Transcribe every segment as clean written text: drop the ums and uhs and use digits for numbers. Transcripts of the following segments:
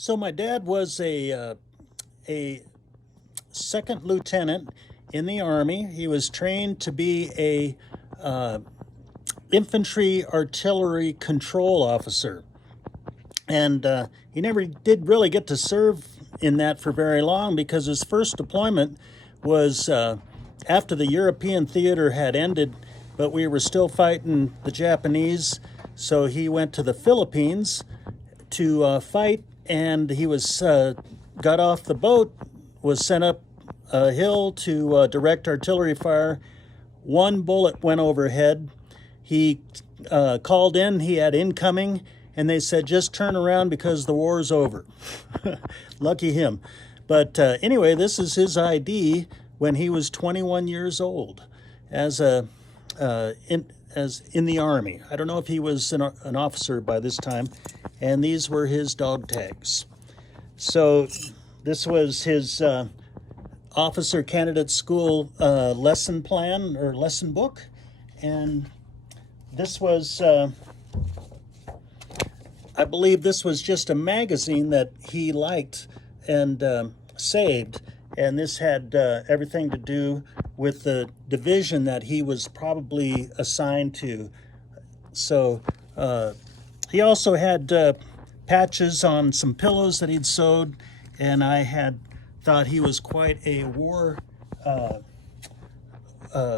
So my dad was a second lieutenant in the Army. He was trained to be a infantry artillery control officer, and he never did really get to serve in that for very long because his first deployment was after the European theater had ended, but we were still fighting the Japanese. So he went to the Philippines to fight, and he was got off the boat, was sent up a hill to direct artillery fire. One bullet went overhead. He called in, he had incoming, and they said, just turn around because the war's over. Lucky him. But anyway, this is his ID when he was 21 years old as in the Army. I don't know if he was an officer by this time. And these were his dog tags. So this was his officer candidate school lesson plan or lesson book. And this was, I believe this was just a magazine that he liked and saved. And this had everything to do with the division that he was probably assigned to. So he also had patches on some pillows that he'd sewed, and I had thought he was quite a war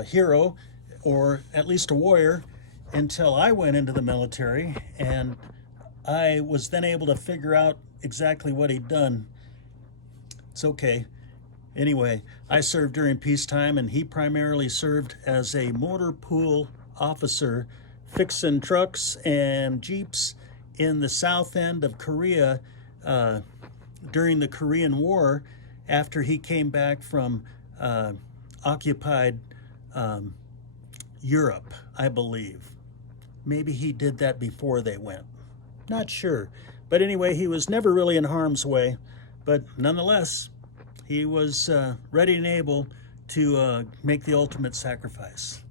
hero, or at least a warrior, until I went into the military, and I was then able to figure out exactly what he'd done. It's okay. Anyway, I served during peacetime, and he primarily served as a motor pool officer fixing trucks and jeeps in the south end of Korea during the Korean War, after he came back from occupied Europe, I believe. Maybe he did that before they went. Not sure. But anyway, he was never really in harm's way. But nonetheless, he was ready and able to make the ultimate sacrifice.